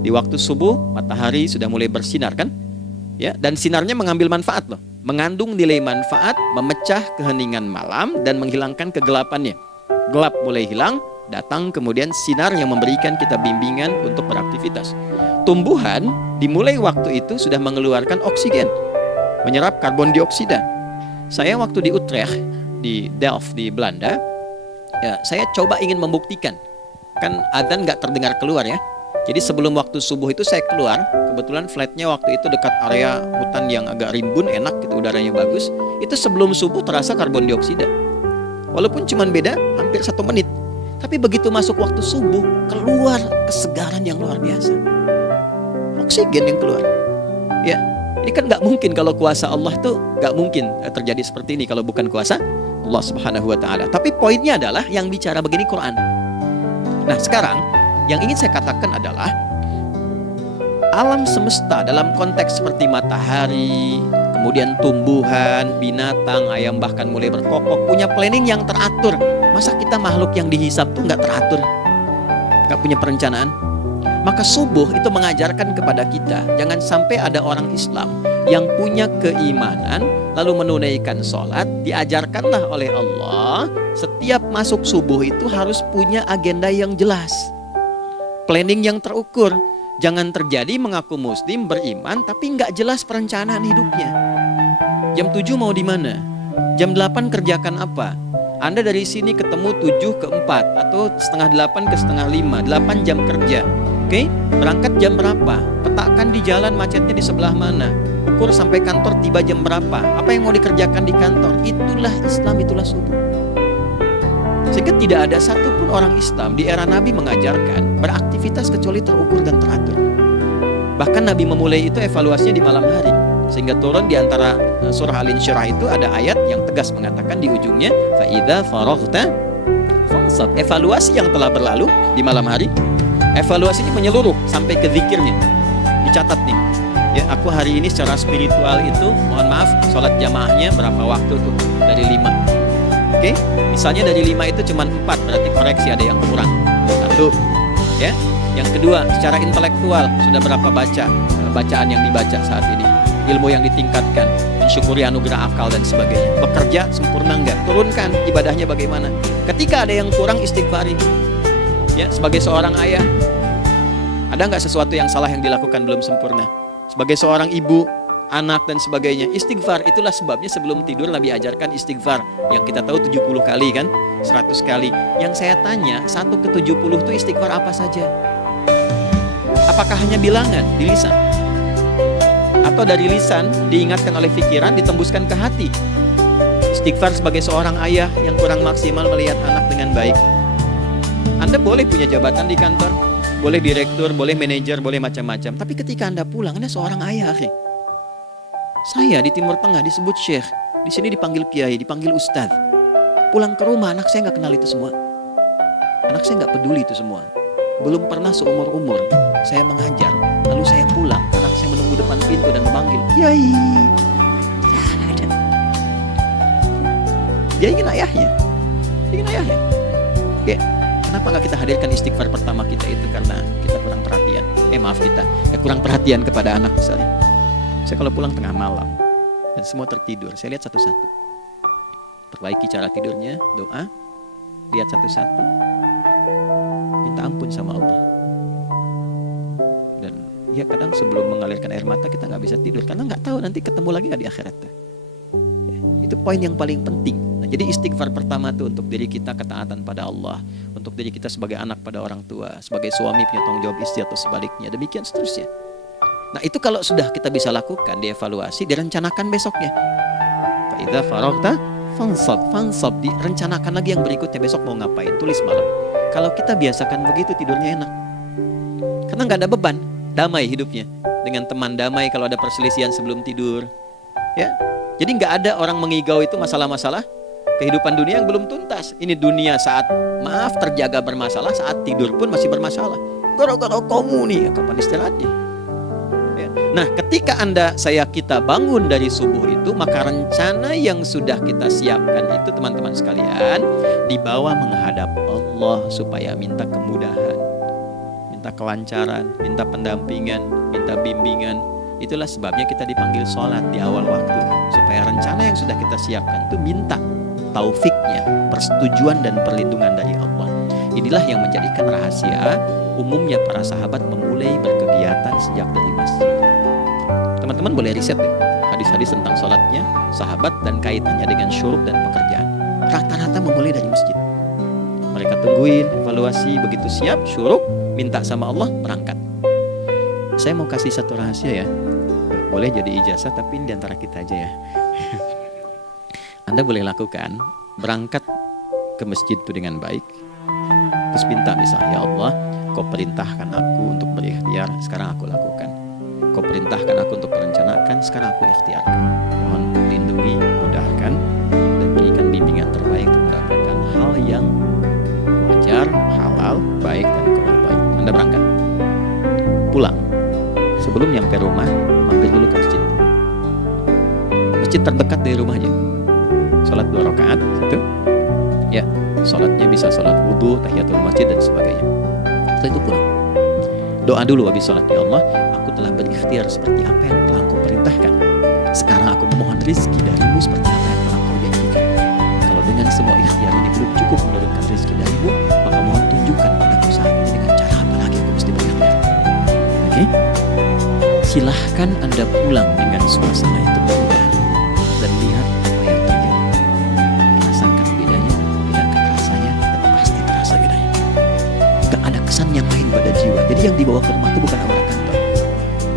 Di waktu subuh, matahari sudah mulai bersinar kan? Ya, dan sinarnya mengambil manfaat loh, mengandung nilai manfaat, memecah keheningan malam dan menghilangkan kegelapannya. Gelap mulai hilang, datang kemudian sinar yang memberikan kita bimbingan untuk beraktivitas. Tumbuhan dimulai waktu itu sudah mengeluarkan oksigen, menyerap karbon dioksida. Saya waktu di Utrecht, di Delft di Belanda, ya, saya coba ingin membuktikan. Kan adzan nggak terdengar keluar ya. Jadi sebelum waktu subuh itu saya keluar, kebetulan flatnya waktu itu dekat area hutan yang agak rimbun, enak gitu, udaranya bagus. Itu sebelum subuh terasa karbon dioksida. Walaupun cuma beda hampir 1 menit. Tapi begitu masuk waktu subuh, keluar kesegaran yang luar biasa. Oksigen yang keluar. Ya, Ini kan nggak mungkin, kalau kuasa Allah tuh nggak mungkin terjadi seperti ini kalau bukan kuasa Allah Subhanahu wa Ta'ala. Tapi poinnya adalah yang bicara begini Quran. Nah sekarang yang ingin saya katakan adalah alam semesta dalam konteks seperti matahari, kemudian tumbuhan, binatang, ayam bahkan mulai berkokok, punya planning yang teratur. Masa kita makhluk yang dihisap tuh nggak teratur, nggak punya perencanaan? Maka subuh itu mengajarkan kepada kita, jangan sampai ada orang Islam yang punya keimanan lalu menunaikan sholat. Diajarkanlah oleh Allah, setiap masuk subuh itu harus punya agenda yang jelas, planning yang terukur. Jangan terjadi mengaku muslim, beriman, tapi nggak jelas perencanaan hidupnya. Jam 7 mau di mana? Jam 8 kerjakan apa? Anda dari sini ketemu 7 ke 4 atau setengah 8 ke setengah 5, 8 jam kerja. Oke, berangkat jam berapa? Petakan di jalan macetnya di sebelah mana? Ukur sampai kantor tiba jam berapa? Apa yang mau dikerjakan di kantor? Itulah Islam, itulah subuh. Sehingga tidak ada satupun orang Islam di era Nabi mengajarkan beraktivitas kecuali terukur dan teratur. Bahkan Nabi memulai itu evaluasinya di malam hari. Sehingga turun di antara surah Al-Insyirah itu ada ayat yang tegas mengatakan di ujungnya, فَإِذَا فَرَغْتَ فَانْصَبْ. Evaluasi yang telah berlalu di malam hari. Evaluasinya menyeluruh sampai ke zikirnya. Dicatat nih. Ya, aku hari ini secara spiritual itu, mohon maaf, sholat jamaahnya berapa waktu tuh? Dari 5. Oke, misalnya dari 5 itu cuma 4, berarti koreksi ada yang kurang. 1. Ya. Yang kedua, secara intelektual sudah berapa bacaan yang dibaca saat ini? Ilmu yang ditingkatkan, mensyukuri anugerah akal dan sebagainya. Bekerja sempurna enggak? Turunkan ibadahnya bagaimana? Ketika ada yang kurang, istighfari. Ya, sebagai seorang ayah, ada nggak sesuatu yang salah yang dilakukan belum sempurna? Sebagai seorang ibu, anak dan sebagainya, istighfar. Itulah sebabnya sebelum tidur Nabi ajarkan istighfar. Yang kita tahu 70 kali kan, 100 kali. Yang saya tanya, 1 ke 70 itu istighfar apa saja? Apakah hanya bilangan di lisan? Atau dari lisan diingatkan oleh pikiran, ditembuskan ke hati? Istighfar sebagai seorang ayah yang kurang maksimal melihat anak dengan baik. Anda boleh punya jabatan di kantor, boleh direktur, boleh manajer, boleh macam-macam. Tapi ketika Anda pulang, Anda seorang ayah. Saya di Timur Tengah disebut syekh, di sini dipanggil kiai, dipanggil ustadz. Pulang ke rumah, anak saya nggak kenal itu semua. Anak saya nggak peduli itu semua. Belum pernah seumur-umur saya mengajar, lalu saya pulang, anak saya menunggu depan pintu dan memanggil, kiai. Tidak ada. Dia ingin ayahnya. Oke. Kenapa nggak kita hadirkan istighfar pertama kita itu? Karena kita kurang perhatian. Kurang perhatian kepada anak misalnya. Saya kalau pulang tengah malam dan semua tertidur, saya lihat satu-satu. Perbaiki cara tidurnya, doa, lihat satu-satu, minta ampun sama Allah. Dan ya kadang sebelum mengalirkan air mata kita nggak bisa tidur karena nggak tahu nanti ketemu lagi nggak di akhirat. Ya, itu poin yang paling penting. Jadi istighfar pertama itu untuk diri kita, ketaatan pada Allah, untuk diri kita sebagai anak pada orang tua, sebagai suami punya tanggung jawab istri atau sebaliknya, demikian seterusnya. Nah itu kalau sudah kita bisa lakukan, dievaluasi, direncanakan besoknya. Fa'idha faragta fansab, direncanakan lagi yang berikutnya, besok mau ngapain, tulis malam. Kalau kita biasakan begitu, tidurnya enak. Karena nggak ada beban, damai hidupnya. Dengan teman damai kalau ada perselisihan sebelum tidur. Ya, jadi nggak ada orang mengigau itu masalah-masalah kehidupan dunia yang belum tuntas. Ini dunia saat terjaga bermasalah, saat tidur pun masih bermasalah. Gara-gara kamu nih, kapan istirahatnya? Ya. Nah, ketika kita bangun dari subuh itu, maka rencana yang sudah kita siapkan itu teman-teman sekalian dibawa menghadap Allah supaya minta kemudahan, minta kelancaran, minta pendampingan, minta bimbingan. Itulah sebabnya kita dipanggil sholat di awal waktu, supaya rencana yang sudah kita siapkan itu minta taufiknya, persetujuan dan perlindungan dari Allah. Inilah yang menjadikan rahasia umumnya para sahabat memulai berkegiatan sejak dari masjid. Teman-teman boleh riset deh hadis-hadis tentang sholatnya sahabat dan kaitannya dengan syuruk dan pekerjaan. Rata-rata memulai dari masjid. Mereka tungguin evaluasi, begitu siap syuruk, minta sama Allah, berangkat. Saya mau kasih satu rahasia ya. Boleh jadi ijazah tapi ini diantara kita aja ya. Anda boleh lakukan, berangkat ke masjid itu dengan baik, terus minta misalnya, ya Allah, Kau perintahkan aku untuk berikhtiar, sekarang aku lakukan. Kau perintahkan aku untuk merencanakan, ikhtiarkan, sekarang aku ikhtiarkan. Mohon lindungi, mudahkan, dan berikan bimbingan terbaik untuk mendapatkan hal yang wajar, halal, baik, dan kaul baik. Anda berangkat, pulang. Sebelum nyampe rumah, mampir dulu ke masjid. Masjid terdekat dari rumah aja. Sholat 2 rakaat, itu. Ya, sholatnya bisa sholat wudhu, tahiyatul masjid, dan sebagainya. Setelah itu pulang. Doa dulu habis sholat. Ya Allah, aku telah berikhtiar seperti apa yang telah Engkau perintahkan. Sekarang aku memohon rezeki darimu seperti apa yang telah Engkau janjikan. Kalau dengan semua ikhtiar ini belum cukup menurunkan rezeki darimu, maka mohon tunjukkan padaku saat ini dengan cara apa lagi aku mesti berikhtiar. Oke? Silahkan Anda pulang dengan suasana itu berubah dan lihat apa yang terjadi. Rasakan bedanya, bedakan rasanya, dan pasti terasa bedanya. Gak ada kesan yang lain pada jiwa. Jadi yang dibawa ke rumah itu bukan aura kantor,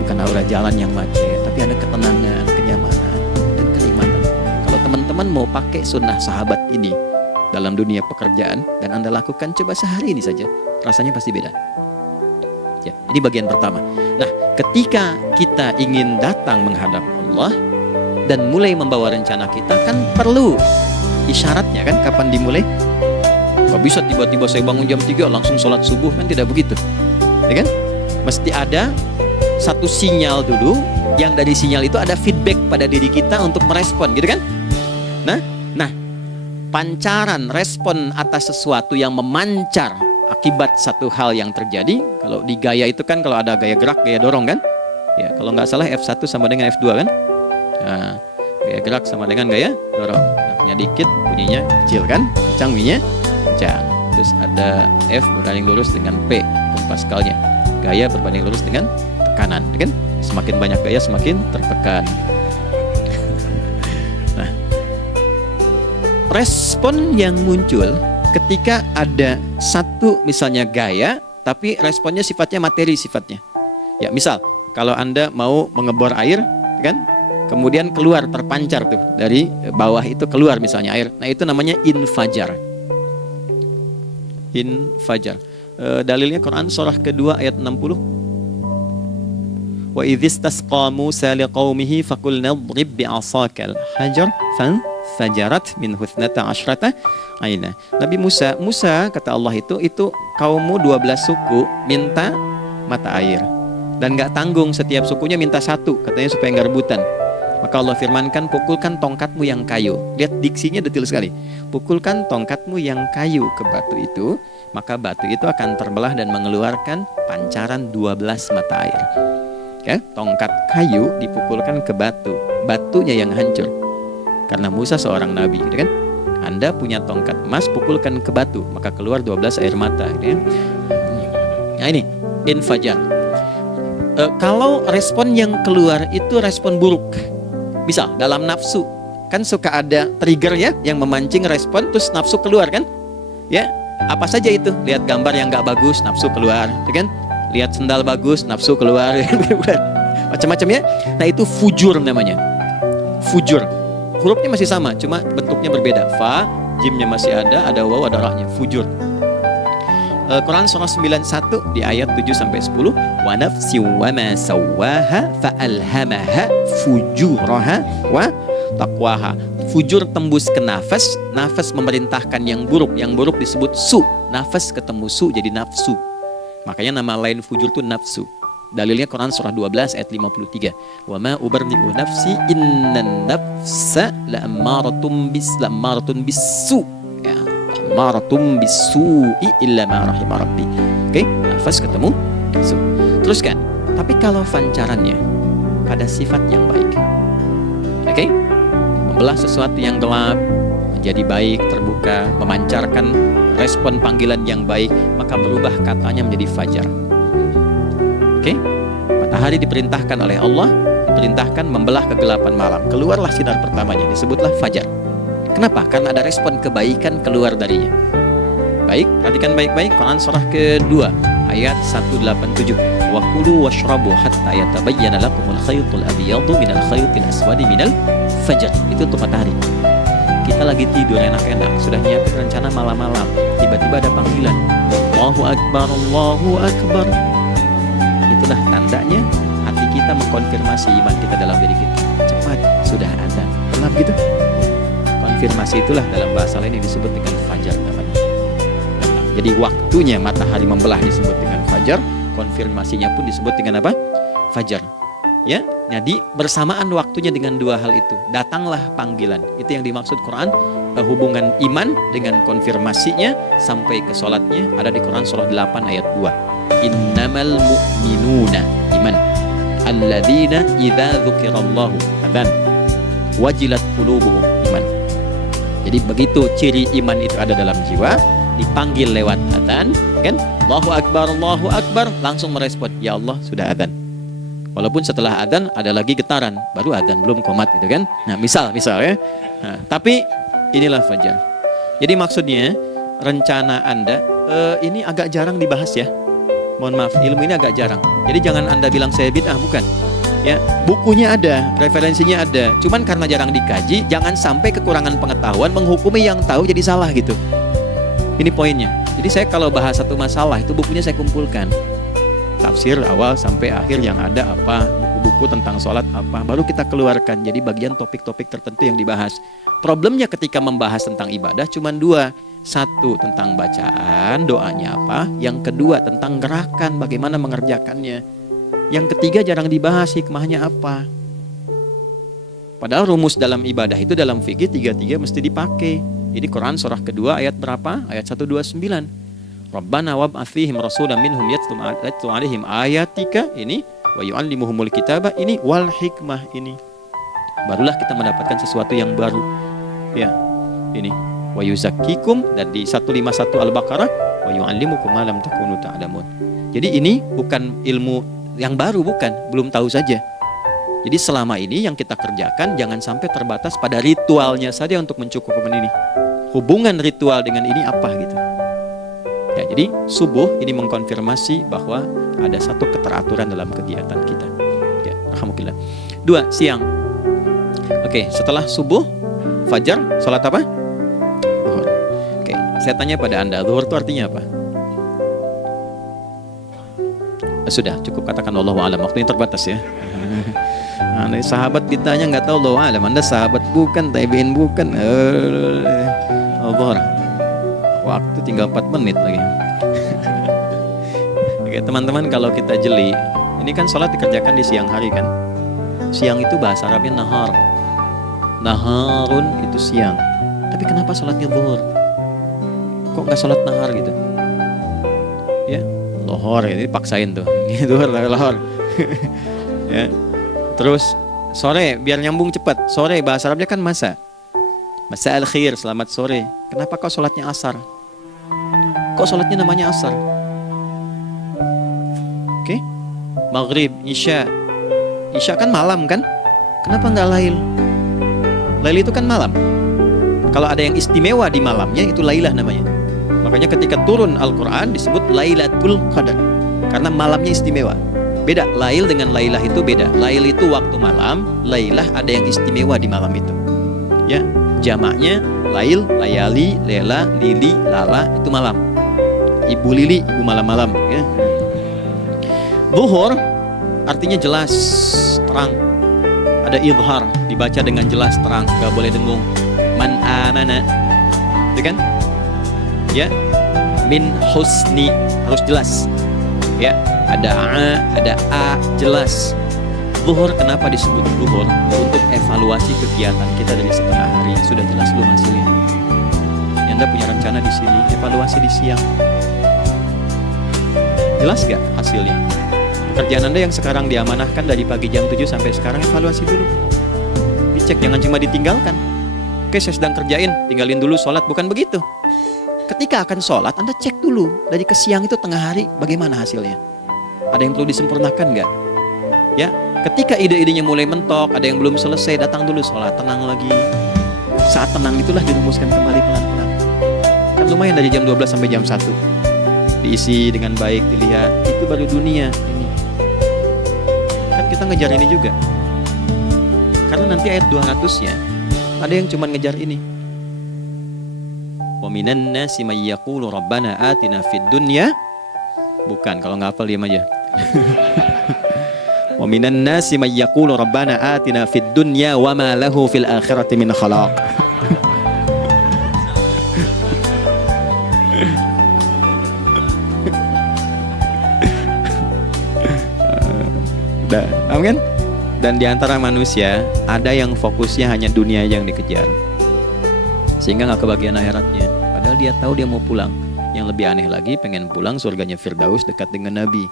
bukan aura jalan yang macet, tapi ada ketenangan, kenyamanan, dan kenikmatan. Kalau teman-teman mau pakai sunnah sahabat ini dalam dunia pekerjaan dan Anda lakukan coba sehari ini saja, rasanya pasti beda. Ya, ini bagian pertama. Nah, ketika kita ingin datang menghadap Allah dan mulai membawa rencana kita, kan perlu isyaratnya kan, kapan dimulai? Gak bisa tiba-tiba saya bangun jam 3 langsung sholat subuh, kan tidak begitu, ya kan? Mesti ada satu sinyal dulu, yang dari sinyal itu ada feedback pada diri kita untuk merespon, gitu kan? Nah, pancaran respon atas sesuatu yang memancar akibat satu hal yang terjadi. Kalau di gaya itu kan, kalau ada gaya gerak, gaya dorong kan? Ya, kalau nggak salah F1 sama dengan F2 kan? Nah, gaya gerak sama dengan gaya dorong. Nah, dikit bunyinya kecil kan? Kencang bunyinya kencang. Terus ada F berbanding lurus dengan P, Pascalnya. Gaya berbanding lurus dengan tekanan, kan? Semakin banyak gaya semakin tertekan. Nah, respon yang muncul ketika ada satu misalnya gaya, tapi responnya sifatnya materi sifatnya. Ya, misal kalau Anda mau mengebor air, kan? Kemudian keluar terpancar tuh dari bawah itu keluar misalnya air. Nah, itu namanya infajar. Infajar. Dalilnya Quran surah kedua ayat 60. Wa idzistasqa Musa liqaumihi faqulna idrib bi'asakal hajar fanfajarat min huthnata asyrata aina. Nabi Musa kata Allah itu kaummu 12 suku minta mata air dan nggak tanggung, setiap sukunya minta satu, katanya supaya nggak rebutan. Maka Allah firmankan, pukulkan tongkatmu yang kayu. Lihat diksinya detil sekali. Pukulkan tongkatmu yang kayu ke batu itu, maka batu itu akan terbelah dan mengeluarkan pancaran 12 mata air. Ya, tongkat kayu dipukulkan ke batu, batunya yang hancur. Karena Musa seorang nabi, gitu kan? Anda punya tongkat emas, pukulkan ke batu, maka keluar 12 air mata, gitu ya. Nah, ini infajar. Kalau respon yang keluar itu respon buruk, misal dalam nafsu, kan suka ada trigger ya yang memancing respon, terus nafsu keluar kan? Ya, apa saja itu? Lihat gambar yang nggak bagus, nafsu keluar, kan? Lihat sendal bagus, nafsu keluar, macam-macam ya. Nah, itu fujur namanya. Fujur. Hurufnya masih sama, cuma bentuknya berbeda. Fa, jimnya masih ada waw, ada ra-nya. Fujur. Quran surah 91 di ayat 7-10. Wa nafsi wa ma sawwaha fa alhamaha fujuraha wa taqwaha. Fujur tembus ke nafas, nafas memerintahkan yang buruk disebut su. Nafas ketemu su jadi nafsu. Makanya nama lain fujur itu nafsu. Dalilnya Quran surah 12 ayat 53. Wa ma ubarri'u nafsi innan nafsa la'ammaratun bisu. Ya, la'ammaratun bisu'i illa ma rahima rabbi. Oke, nafas ketemu su. Teruskan. Tapi kalau pancarannya pada sifat yang baik. Oke? Membelah sesuatu yang gelap menjadi baik, terbuka, memancarkan respon panggilan yang baik, maka berubah katanya menjadi fajar. Oke? Matahari diperintahkan oleh Allah, diperintahkan membelah kegelapan malam. Keluarlah sinar pertamanya, disebutlah fajar. Kenapa? Karena ada respon kebaikan keluar darinya. Baik, perhatikan baik-baik Quran surah kedua ayat 187. Wa kulu washrabu hatta yatabayyana lakumul khaytul abyadu minal khaytil aswadi minal fajar. Itu untuk matahari. Kita lagi tidur enak-enak, sudah nyiapin rencana malam-malam, tiba-tiba ada panggilan, Allahu Akbar, Allahu Akbar. Itulah tandanya hati kita mengkonfirmasi iman kita dalam diri kita. Cepat, sudah adzan. Pernah begitu? Konfirmasi itulah dalam bahasa lain disebut dengan fajar namanya. Jadi waktunya matahari membelah disebut dengan fajar, konfirmasinya pun disebut dengan apa? Fajar. Ya, jadi bersamaan waktunya dengan dua hal itu, datanglah panggilan. Itu yang dimaksud Quran, hubungan iman dengan konfirmasinya sampai ke sholatnya ada di Quran surah 8 ayat 2. Innamal mu'minuna iman alladzina idza dzukirallahu adzan wajilat qulubuhum iman. Jadi begitu ciri iman itu ada dalam jiwa, dipanggil lewat adzan, kan? Allahu Akbar, langsung merespon, ya Allah sudah adzan. Walaupun setelah adzan ada lagi getaran, baru adzan belum qomat gitu kan. Nah, misal ya. Nah, tapi inilah fajar. Jadi maksudnya rencana Anda ini agak jarang dibahas ya. Mohon maaf, ilmu ini agak jarang. Jadi jangan Anda bilang saya bid'ah, bukan. Ya, bukunya ada, referensinya ada. Cuman karena jarang dikaji, jangan sampai kekurangan pengetahuan menghukumi yang tahu jadi salah gitu. Ini poinnya. Jadi saya kalau bahas satu masalah itu bukunya saya kumpulkan. Tafsir awal sampai akhir yang ada apa, buku-buku tentang sholat apa, baru kita keluarkan. Jadi bagian topik-topik tertentu yang dibahas. Problemnya ketika membahas tentang ibadah cuma dua. Satu tentang bacaan, doanya apa. Yang kedua tentang gerakan, bagaimana mengerjakannya. Yang ketiga jarang dibahas, hikmahnya apa. Padahal rumus dalam ibadah itu dalam fikih tiga-tiga mesti dipakai. Jadi Quran surah kedua ayat berapa? Ayat 129. Rabbana wab'ats fihim rasulan minhum yatlu 'alaihim ayatika ini wa yu'allimuhumul kitaba ini wal hikmah ini. Barulah kita mendapatkan sesuatu yang baru. Ya. Ini wa yuzakkikum, dan di 151 Al-Baqarah wa yu'allimukum ma lam takunu ta'lamun. Jadi ini bukan ilmu yang baru, bukan, belum tahu saja. Jadi selama ini yang kita kerjakan jangan sampai terbatas pada ritualnya saja untuk mencukupkan ini. Hubungan ritual dengan ini apa gitu. Ya, jadi subuh ini mengkonfirmasi bahwa ada satu keteraturan dalam kegiatan kita. Ya, alhamdulillah. 2, siang. Oke, setelah subuh, fajar, sholat apa? Zuhur. Oke, saya tanya pada Anda, zuhur itu artinya apa? Sudah, cukup katakan Allahu a'lam. Waktunya terbatas ya. Nah, sahabat ditanya nggak tahu Allahu a'lam. Anda sahabat bukan, tabi'in bukan. Zuhur. Waktu tinggal 4 menit lagi. Oke teman-teman, kalau kita jeli, ini kan sholat dikerjakan di siang hari kan. Siang itu bahasa Arabnya nahar. Naharun itu siang. Tapi kenapa sholatnya zuhur? Kok nggak sholat nahar gitu? Ya, lohor ya, ini paksain tuh. Zuhur lohor. Ya. Terus sore biar nyambung cepat. Sore bahasa Arabnya kan masa. Masa al-khir, selamat sore. Kenapa kok sholatnya asar? Kok sholatnya namanya asar? Oke, maghrib, isya. Isya kan malam kan? Kenapa nggak lail? Lail itu kan malam. Kalau ada yang istimewa di malamnya itu lailah namanya. Makanya ketika turun Al-Quran disebut Lailatul Qadar, karena malamnya istimewa. Beda, lail dengan lailah itu beda. Lail itu waktu malam, lailah ada yang istimewa di malam itu. Ya. Jamaknya lail, layali, lela, lili, lala, itu malam. Ibu lili, ibu malam-malam ya. Zuhur artinya jelas, terang. Ada idhar, dibaca dengan jelas, terang, gak boleh dengung. Man amana, itu kan? Ya, min husni, harus jelas. Ya, ada a, jelas. Zuhur kenapa disebut zuhur? Untuk evaluasi kegiatan kita dari setengah hari. Sudah jelas belum hasilnya? Anda punya rencana di sini, evaluasi di siang. Jelas gak hasilnya? Pekerjaan Anda yang sekarang diamanahkan dari pagi jam 7 sampai sekarang, evaluasi dulu. Dicek, jangan cuma ditinggalkan. Oke, saya sedang kerjain, tinggalin dulu sholat, bukan begitu. Ketika akan sholat, Anda cek dulu. Dari ke siang itu tengah hari, bagaimana hasilnya? Ada yang perlu disempurnakan gak? Ya, ketika ide-idenya mulai mentok, ada yang belum selesai, datang dulu sholat, tenang lagi. Saat tenang itulah dirumuskan kembali pelan-pelan. Kan lumayan dari jam 12 sampai jam 1. Diisi dengan baik, dilihat. Itu baru dunia ini. Kan kita ngejar ini juga. Karena nanti ayat 200-nya ada yang cuma ngejar ini. Wa minan nasi may yaqulu rabbana atina fid dunya. Bukan, kalau nggak hafal diam aja. Wa minan nasi may yaqulu rabbana atina fid dunya wa ma lahu fil akhirati min khalaq. Paham kan? Dan di antara manusia ada yang fokusnya hanya dunia yang dikejar, sehingga nggak kebagian akhiratnya. Padahal dia tahu dia mau pulang. Yang lebih aneh lagi, pengen pulang surganya Firdaus dekat dengan Nabi.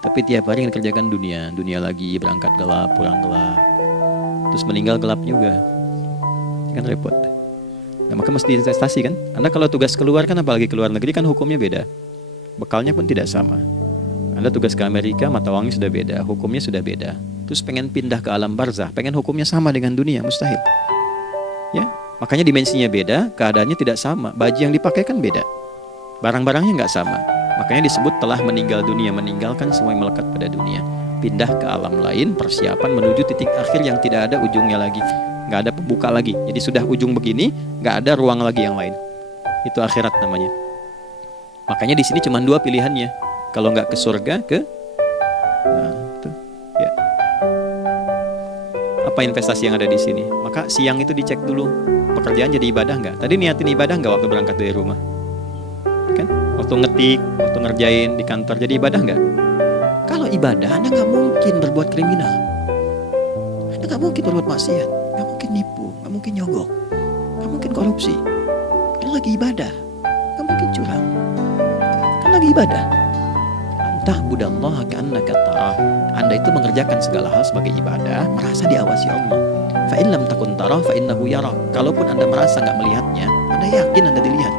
Tapi tiap hari yang dikerjakan dunia lagi, berangkat gelap, pulang gelap, terus meninggal gelap juga. Kan repot. Nah, maka mesti investasi kan. Anda kalau tugas keluar kan, apalagi keluar negeri kan hukumnya beda. Bekalnya pun tidak sama. Anda tugas ke Amerika, mata uangnya sudah beda, hukumnya sudah beda. Terus pengen pindah ke alam barzah, pengen hukumnya sama dengan dunia, mustahil. Ya, makanya dimensinya beda, keadaannya tidak sama, baju yang dipakai kan beda, barang-barangnya nggak sama. Makanya disebut telah meninggal dunia, meninggalkan semua yang melekat pada dunia, pindah ke alam lain, persiapan menuju titik akhir yang tidak ada ujungnya lagi, nggak ada pembuka lagi. Jadi sudah ujung begini, nggak ada ruang lagi yang lain. Itu akhirat namanya. Makanya di sini cuma dua pilihannya. Kalau nggak ke surga, ke apa investasi yang ada di sini. Maka siang itu dicek dulu, pekerjaan jadi ibadah nggak? Tadi niatin ibadah nggak waktu berangkat dari rumah? Kan? Waktu ngetik, waktu ngerjain di kantor, jadi ibadah nggak? Kalau ibadah, Anda nggak mungkin berbuat kriminal, Anda nggak mungkin berbuat maksiat, nggak mungkin nipu, nggak mungkin nyogok, nggak mungkin korupsi. Kan lagi ibadah, nggak mungkin curang, kan lagi ibadah. Ta'budallaha ka'annaka tarah. Anda itu mengerjakan segala hal sebagai ibadah, merasa diawasi Allah. Fa in lam takun tarah fa innahu yarah. Kalaupun Anda merasa nggak melihatnya, Anda yakin Anda dilihat.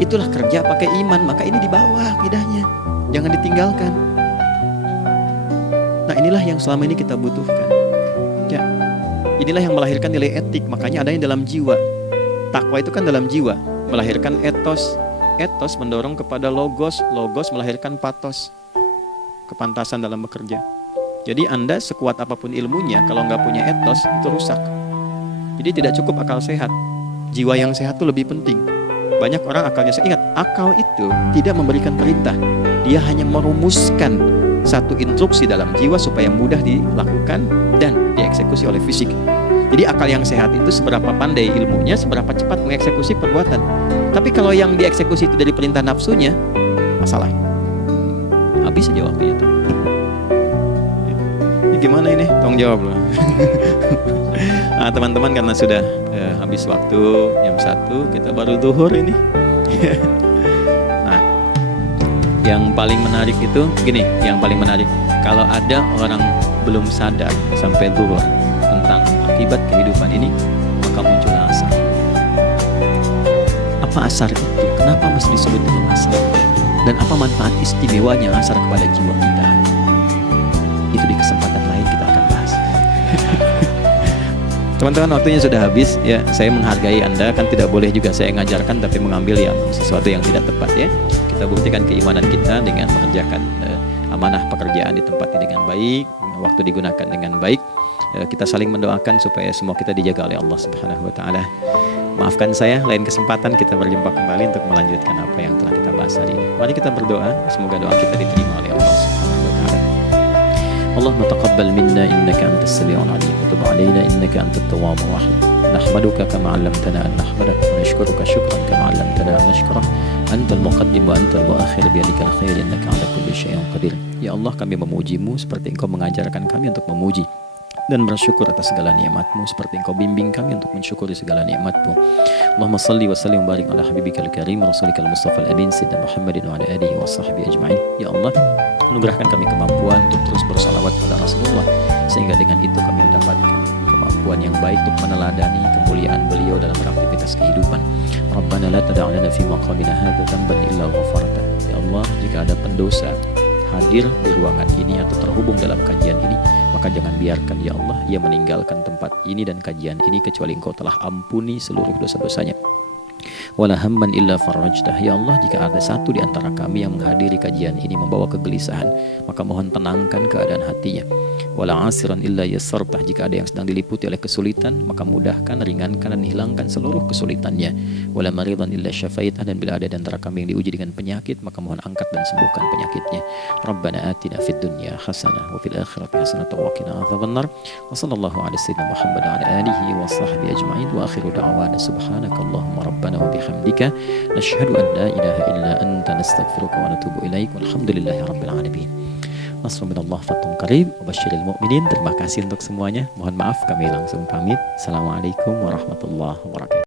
Itulah kerja pakai iman, maka ini di bawah lidahnya. Jangan ditinggalkan. Nah, inilah yang selama ini kita butuhkan. Ya. Inilah yang melahirkan nilai etik, makanya adanya dalam jiwa. Takwa itu kan dalam jiwa, melahirkan etos. Etos mendorong kepada logos, logos melahirkan patos, kepantasan dalam bekerja. Jadi Anda sekuat apapun ilmunya, kalau nggak punya etos, itu rusak. Jadi tidak cukup akal sehat. Jiwa yang sehat itu lebih penting. Banyak orang akalnya sehat. Ingat, akal itu tidak memberikan perintah. Dia hanya merumuskan satu instruksi dalam jiwa supaya mudah dilakukan dan dieksekusi oleh fisik. Jadi akal yang sehat itu seberapa pandai ilmunya, seberapa cepat mengeksekusi perbuatan. Tapi kalau yang dieksekusi itu dari perintah nafsunya, masalah. Habis saja waktunya tuh. Ini gimana ini? Tolong jawab loh. Nah, teman-teman, karena sudah habis waktu jam 1, kita baru zuhur ini. Nah, yang paling menarik itu gini, yang paling menarik kalau ada orang belum sadar sampai zuhur tentang akibat kehidupan ini, maka muncul asar. Apa asar itu? Kenapa mesti disebut dengan asar? Dan apa manfaat istimewanya asar kepada jiwa kita? Itu di kesempatan lain kita akan bahas. Teman-teman, waktunya sudah habis ya. Saya menghargai Anda, kan tidak boleh juga saya ngajarkan tapi mengambil yang sesuatu yang tidak tepat ya. Kita buktikan keimanan kita dengan mengerjakan amanah pekerjaan di tempat ini dengan baik, waktu digunakan dengan baik. Kita saling mendoakan supaya semua kita dijaga oleh Allah Subhanahu wa taala. Maafkan saya, lain kesempatan kita berjumpa kembali untuk melanjutkan apa yang telah kita bahas hari ini. Mari kita berdoa, semoga doa kita diterima oleh Allah Subhanahu wa taala. Allahumma taqabbal minna innaka antas sami'ul 'alim wa tub 'alaina innaka antat tawwabur rahim. Nahmaduka kama 'allamtana an nahmada wa nashkuruka syukran kama 'allamtana an nashkura. Antal muqaddim wa antal muakhir biyadikal khair innaka 'ala kulli syai'in qadir. Ya Allah, kami memuji-Mu seperti Engkau mengajarkan kami untuk memuji dan bersyukur atas segala nikmat-Mu seperti Engkau bimbing kami untuk mensyukuri segala nikmat-Mu. Allahumma salli wa sallim wa barik ala habibikal karim rasulikal mustafa al-amin sayyidina Muhammadin wa ala alihi wa sahbihi ajma'in. Ya Allah, anugerahkan kami kemampuan untuk terus bersalawat pada Rasulullah, sehingga dengan itu kami mendapatkan kemampuan yang baik untuk meneladani kemuliaan beliau dalam beraktivitas kehidupan. Rabbana la tada' lana fi maqamina hadza dhanban illa ghafarta. Ya Allah, jika ada pendosa hadir di ruangan ini atau terhubung dalam kajian ini, maka jangan biarkan ya Allah ia meninggalkan tempat ini dan kajian ini kecuali Engkau telah ampuni seluruh dosa-dosanya. Wala hamman illa farajtah. Ya Allah, jika ada satu di antara kami yang menghadiri kajian ini membawa kegelisahan, maka mohon tenangkan keadaan hatinya. wala asiran illa yassartah. Jika ada yang sedang diliputi oleh kesulitan, maka mudahkan, ringankan, dan hilangkan seluruh kesulitannya. Wala maridan illa syafaitah. Dan bila ada di antara kami yang diuji dengan penyakit, maka mohon angkat dan sembuhkan penyakitnya. Rabbana atina fid dunya hasanah wa fil akhirati hasanah wa qina adzabannar. Wa sallallahu ala sayyidina Muhammad wa ala alihi wa sahbihi ajma'in. Wa akhiru da'wana subhanakallahumma rabbana wa bihamdika nashhadu an la ilaha illa anta nastaghfiruka wa natubu ilaik. Walhamdulillahi rabbil alamin. Nasrun minallah fathun qarib wa basyiril mu'minin. Terima kasih untuk semuanya. Mohon maaf kami langsung pamit. Assalamualaikum warahmatullahi wabarakatuh.